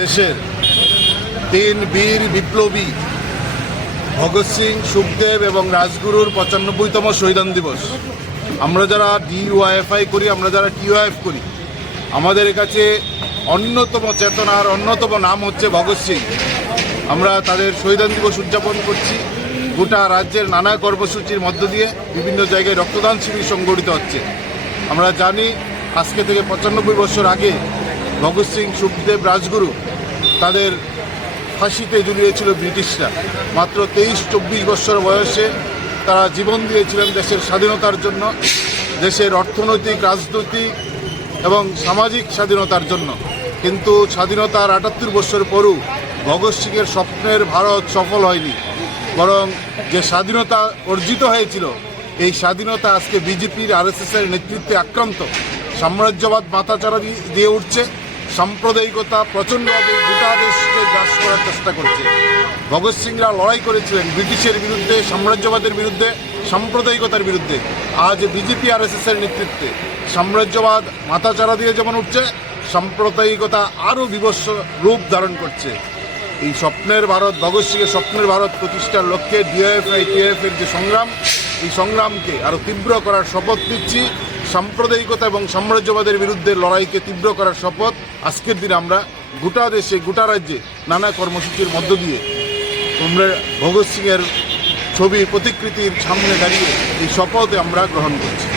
দেশের তিন বীর বিপ্লবী ভগৎ সিং, সুখদেব এবং রাজগুরুর পঁচানব্বইতম শহীদান দিবস। আমরা যারা ডিওয়াইএফআই করি, আমরা যারা টিওআইএফ করি, আমাদের কাছে অন্যতম চেতনার অন্যতম নাম হচ্ছে ভগৎ সিং। আমরা তাদের শহীদান দিবস উদযাপন করছি। গোটা রাজ্যের নানা কর্মসূচির মধ্য দিয়ে বিভিন্ন জায়গায় রক্তদান শিবির সংগঠিত হচ্ছে। আমরা জানি আজকে থেকে পঁচানব্বই বছর আগে ভগৎ সিং, সুখদেব রাজগুরু তাদের ফাঁসিতে ঝুলিয়েছিল ব্রিটিশরা। মাত্র তেইশ, চব্বিশ বছর বয়সে তারা জীবন দিয়েছিলেন দেশের স্বাধীনতার জন্য, দেশের অর্থনৈতিক, রাজনৈতিক এবং সামাজিক স্বাধীনতার জন্য। কিন্তু স্বাধীনতার আটাত্তর বছর পরও ভগৎ সিংয়ের স্বপ্নের ভারত সফল হয়নি। বরং যে স্বাধীনতা অর্জিত হয়েছিল, এই স্বাধীনতা আজকে বিজেপির আরএসএস এর নেতৃত্বে আক্রান্ত। সাম্রাজ্যবাদ মাথাচাড়া দিয়ে উঠছে। সাম্প্রদায়িকতা, প্রচণ্ডভাবে গোটা দেশকে গ্রাস করার চেষ্টা করছে। ভগৎ সিংরা লড়াই করেছিলেন ব্রিটিশের বিরুদ্ধে, সাম্রাজ্যবাদের বিরুদ্ধে, সাম্প্রদায়িকতার বিরুদ্ধে। আজ বিজেপি আর এস এর নেতৃত্বে। সাম্রাজ্যবাদ মাথাচাড়া দিয়ে যেমন উঠছে, সাম্প্রদায়িকতা আরও বিভৎস রূপ ধারণ করছে। এই স্বপ্নের ভারত, ভগৎ সিংয়ের স্বপ্নের ভারত প্রতিষ্ঠার লক্ষ্যে ডিএফআই টিএফ এর যে সংগ্রাম, এই সংগ্রামকে আরও তীব্র করার শপথ নিচ্ছি। সাম্প্রদায়িকতা এবং সাম্রাজ্যবাদের বিরুদ্ধে লড়াইকে তীব্র করার শপথ আজকের দিনে আমরা গোটা দেশে, গোটা রাজ্যে নানা কর্মসূচির মধ্য দিয়ে আমরা ভগৎ সিংয়ের ছবি, প্রতিকৃতির সামনে দাঁড়িয়ে এই শপথে আমরা গ্রহণ করছি।